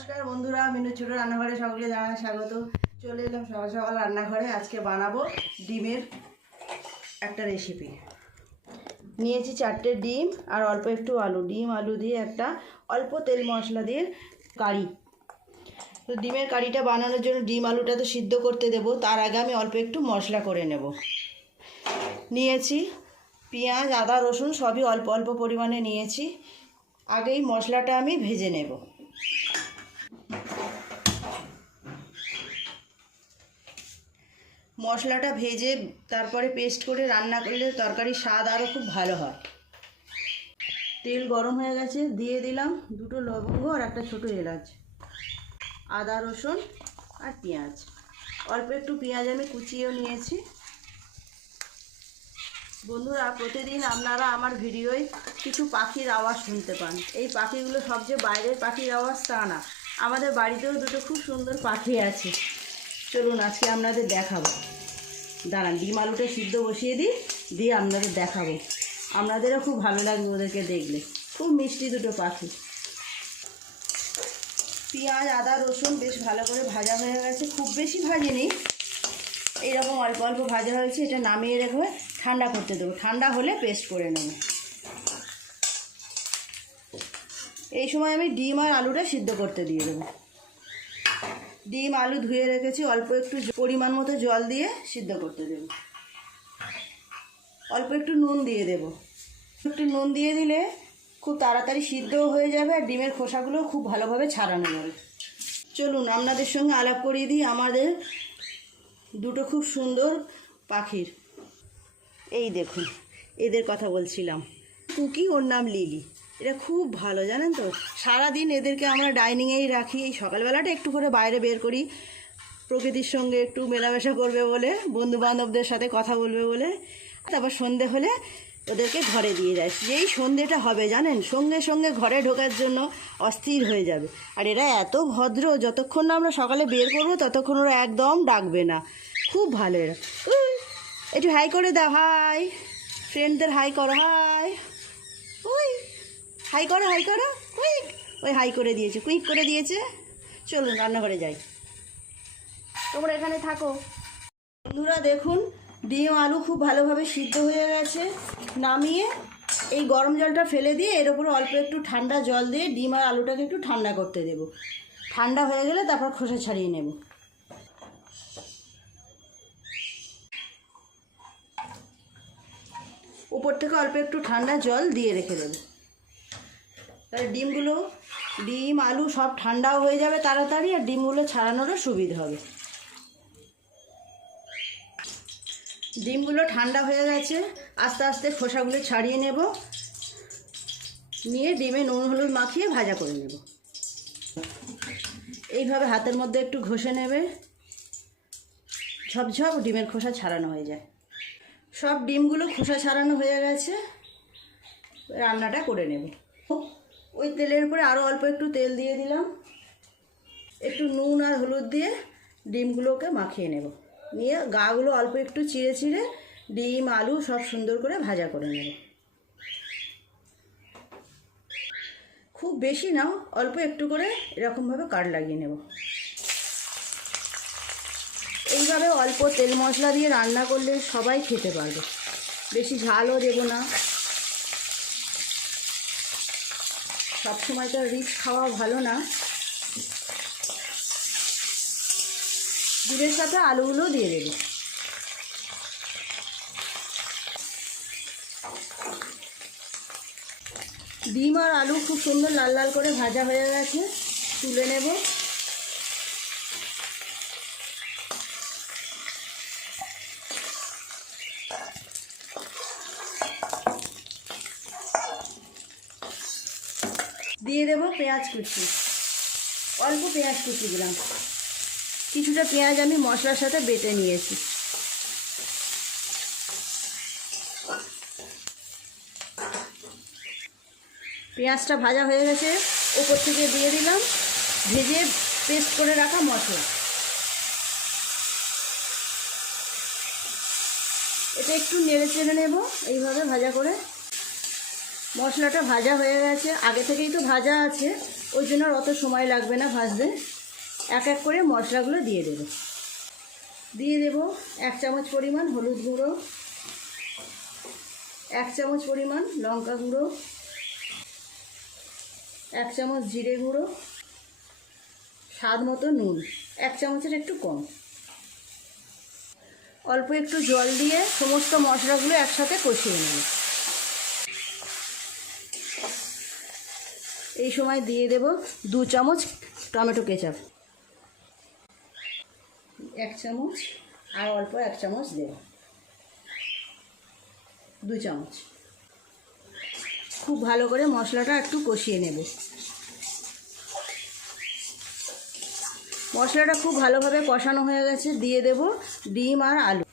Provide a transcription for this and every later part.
নমস্কার বন্ধুরা, মিনু ছোট রান্নাঘরে সকলকে জানাই স্বাগত। চলে এলাম সকাল সকাল রান্নাঘরে। আজকে বানাবো ডিমের একটা রেসিপি। নিয়েছি 4টে ডিম আর অল্প একটু আলু। ডিম আলু দিয়ে একটা অল্প তেল মশলা দিয়ে কারি। তো ডিমের কারিটা বানানোর জন্য ডিম আলুটা তো সিদ্ধ করতে দেবো, তার আগে আমি অল্প একটু মশলা করে নেব। নিয়েছি পেঁয়াজ, আদা, রসুন সবই অল্প অল্প পরিমাণে নিয়েছি। আগেই মশলাটা আমি ভেজে নেব। মশলাটা ভেজে তারপরে পেস্ট করে রান্না করলে তরকারির স্বাদ আরও খুব ভালো হয়। তেল গরম হয়ে গেছে, দিয়ে দিলাম 2টো লবঙ্গ আর একটা ছোটো এলাচ, আদা রসুন আর পেঁয়াজ। অল্প একটু পেঁয়াজ আমি কুচিয়েও নিয়েছি। বন্ধুরা, প্রতিদিন আপনারা আমার ভিডিওয় কিছু পাখির আওয়াজ শুনতে পান। এই পাখিগুলো সবচেয়ে বাইরের পাখির আওয়াজ তা না, আমাদের বাড়িতেও 2টো খুব সুন্দর পাখি আছে। চলুন আজকে আপনাদের দেখাবো। দাঁড়ান, ডিম আলুটা সিদ্ধ বসিয়ে দিয়ে আপনাদের দেখাবো। আপনাদেরও খুব ভালো লাগবে ওদেরকে দেখলে। খুব মিষ্টি 2টো পাখি। পেঁয়াজ, আদা, রসুন বেশ ভালো করে ভাজা হয়ে গেছে। খুব বেশি ভাজিনি, এইরকম অল্প অল্প ভাজা হয়েছে। এটা নামিয়ে রেখে ঠান্ডা করতে দেবো। ঠান্ডা হলে পেস্ট করে নেব। এই সময় আমি ডিম আর আলুটা সিদ্ধ করতে দিয়ে দেবো। ডিম আলু ধুয়ে রেখেছি, অল্প একটু পরিমাণ মতো জল দিয়ে সিদ্ধ করতে দেব। অল্প একটু নুন দিয়ে দেব। একটু নুন দিয়ে দিলে খুব তাড়াতাড়ি সিদ্ধও হয়ে যাবে আর ডিমের খোসাগুলো খুব ভালোভাবে ছাড়ানো যাবে। চলুন আপনাদের সঙ্গে আলাপ করিয়ে দিই আমাদের 2টো খুব সুন্দর পাখির। এই দেখুন, এদের কথা বলছিলাম। কুকি, ওর নাম লিলি। এটা খুব ভালো, জানেন তো। সারাদিন এদেরকে আমরা ডাইনিংয়েই রাখি। এই সকালবেলাটা একটু করে বাইরে বের করি, প্রকৃতির সঙ্গে একটু মেলামেশা করবে বলে, বন্ধুবান্ধবদের সাথে কথা বলবে বলে। তারপর সন্ধে হলে ওদেরকে ঘরে দিয়ে যায়। যেই সন্ধেটা হবে জানেন, সঙ্গে সঙ্গে ঘরে ঢোকার জন্য অস্থির হয়ে যাবে। আর এরা এত ভদ্র, যতক্ষণ না আমরা সকালে বের করবো ততক্ষণ ওরা একদম ডাকবে না। খুব ভালো এরা। একটু হাই করে দাও, হাই ফ্রেন্ডদের হাই করো, হাই। ওই হাই করো, হাই করো। কুইক, ওই হাই করে দিয়েছে, কুইক করে দিয়েছে। চলুন রান্নাঘরে যাই, তোমরা এখানে থাকো। বন্ধুরা দেখুন, ডিম আলু খুব ভালোভাবে সিদ্ধ হয়ে গেছে। নামিয়ে এই গরম জলটা ফেলে দিয়ে এর উপরে অল্প একটু ঠান্ডা জল দিয়ে ডিম আর আলুটাকে একটু ঠান্ডা করতে দেব। ঠান্ডা হয়ে গেলে তারপর খোসা ছাড়িয়ে নেব। উপর থেকে অল্প একটু ঠান্ডা জল দিয়ে রেখে দেব। তাহলে ডিম আলু সব ঠান্ডাও হয়ে যাবে তাড়াতাড়ি, আর ডিমগুলো ছাড়ানোরও সুবিধা হবে। ডিমগুলো ঠান্ডা হয়ে গেছে, আস্তে আস্তে খোসাগুলো ছাড়িয়ে নেব। নিয়ে ডিমে নুন হলুদ মাখিয়ে ভাজা করে নেব। এইভাবে হাতের মধ্যে একটু ঘষে নেবে, ঝপঝপ ডিমের খোসা ছাড়ানো হয়ে যায়। সব ডিমগুলো খোসা ছাড়ানো হয়ে গেছে, রান্নাটা করে নেব। ওই তেলের উপরে আরও অল্প একটু তেল দিয়ে দিলাম। একটু নুন আর হলুদ দিয়ে ডিমগুলোকে মাখিয়ে নেব। নিয়ে গাগুলো অল্প একটু চিড়ে চিড়ে ডিম আলু সব সুন্দর করে ভাজা করে নেব। খুব বেশি নাও, অল্প একটু করে এরকমভাবে কাট লাগিয়ে নেব। এইভাবে অল্প তেল মশলা দিয়ে রান্না করলে সবাই খেতে পারবে। বেশি ঝালও দেব না। সবসময় তো রিচ খাওয়া ভালো না। ডিমের সাথে আলুগুলো দিয়ে দেব। ডিম আর আলু খুব সুন্দর লাল লাল করে ভাজা হয়ে গেছে, তুলে নেব। দিয়ে দেব পেঁয়াজ কুচি। অল্প পেঁয়াজ কুচি দিলাম। কিছুটা পেঁয়াজ আমি মশলার সাথে বেটে নিয়েছি। পেঁয়াজটা ভাজা হয়ে গেছে, ওপর থেকে দিয়ে দিলাম ভেজে পেস্ট করে রাখা মশলা। এটা একটু নেড়ে চেড়ে নেব এইভাবে ভাজা করে। মশলাটা ভাজা হয়ে গেছে, আগে থেকেই তো ভাজা আছে, ওই জন্য আর অত সময় লাগবে না ভাজতে। এক এক করে মশলাগুলো দিয়ে দেব। দিয়ে দেব 1 চামচ পরিমাণ হলুদ গুঁড়ো, 1 চামচ পরিমাণ লঙ্কা গুঁড়ো, 1 চামচ জিরে গুঁড়ো, স্বাদ মতো নুন, 1 চামচের একটু কম। অল্প একটু জল দিয়ে সমস্ত মশলাগুলো একসাথে কষিয়ে নেব। এই সময় দিয়ে দেব 2 চামচ টমেটো কেচাপ, 1 চামচ, আর অল্প 1 চামচ দেব, 2 চামচ। খুব ভালো করে মশলাটা একটু কষিয়ে নেব। মশলাটা খুব ভালোভাবে কষানো হয়ে গেছে, দিয়ে দেব ডিম আর আলু।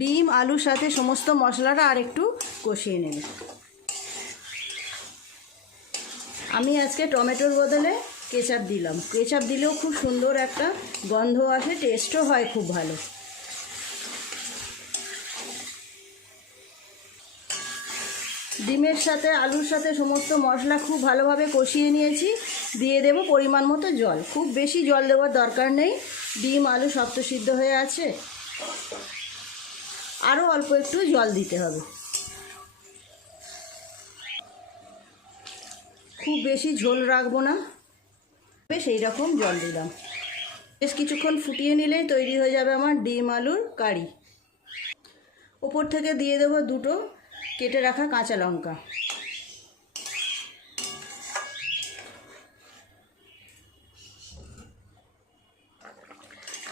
ডিম আলুর সাথে সমস্ত মশলাটা আর একটু কষিয়ে নেব। আমি আজকে টমেটোর বদলে কেচাপ দিলাম। কেচাপ দিলেও খুব সুন্দর একটা গন্ধ আসে, টেস্টও হয় খুব ভালো। ডিমের সাথে আলুর সাথে সমস্ত মশলা খুব ভালোভাবে কষিয়ে নিয়েছি। দিয়ে দেব পরিমাণ মতো জল। খুব বেশি জল দেওয়ার দরকার নেই, ডিম আলু সব তো সিদ্ধ হয়ে আছে। আরও অল্প একটু জল দিতে হবে। খুব বেশি ঝোল রাখবো না, সেই রকম জল দিলাম। বেশ কিছুক্ষণ ফুটিয়ে নিলেই তৈরি হয়ে যাবে আমার ডিম আলুর কারি। ওপর থেকে দিয়ে দেবো 2টো কেটে রাখা কাঁচা লঙ্কা।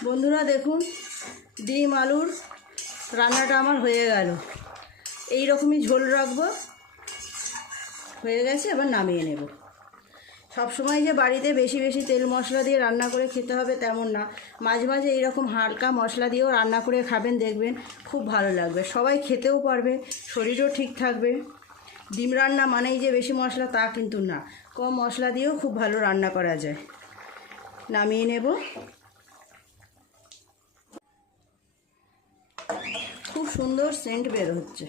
বন্ধুরা দেখুন, ডিম আলুর রান্নাটা আমার হয়ে গেল। এই রকমই ঝোল রাখবো, হয়ে গেছে, এবার নামিয়ে নেব। সবসময় যে বাড়িতে বেশি বেশি তেল মশলা দিয়ে রান্না করে খেতে হবে তেমন না, মাঝে মাঝে এইরকম হালকা মশলা দিয়েও রান্না করে খাবেন, দেখবেন খুব ভালো লাগবে। সবাই খেতেও পারবে, শরীরও ঠিক থাকবে। ডিম রান্না মানেই যে বেশি মশলা তা কিন্তু না, কম মশলা দিয়েও খুব ভালো রান্না করা যায়। নামিয়ে নেব। খুব সুন্দর সেন্ট বের হচ্ছে।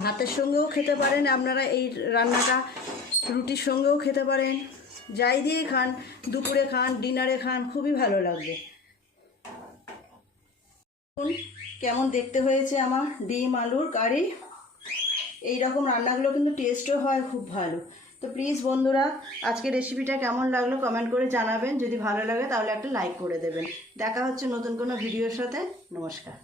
ভাতের সঙ্গেও খেতে পারেন আপনারা এই রান্নাটা, রুটির সঙ্গেও খেতে পারেন, যাই দিয়ে খান, দুপুরে খান, ডিনারে খান, খুবই ভালো লাগবে। কেমন দেখতে হয়েছে আমার ডিম আলুর কারি। এই রকম রান্নাগুলো কিন্তু টেস্টও হয় খুব ভালো। তো প্লিজ বন্ধুরা, আজকে রেসিপিটা কেমন লাগলো কমেন্ট করে জানাবেন। যদি ভালো লাগে তাহলে একটা লাইক করে দেবেন। দেখা হচ্ছে নতুন কোনো ভিডিওর সাথে। নমস্কার।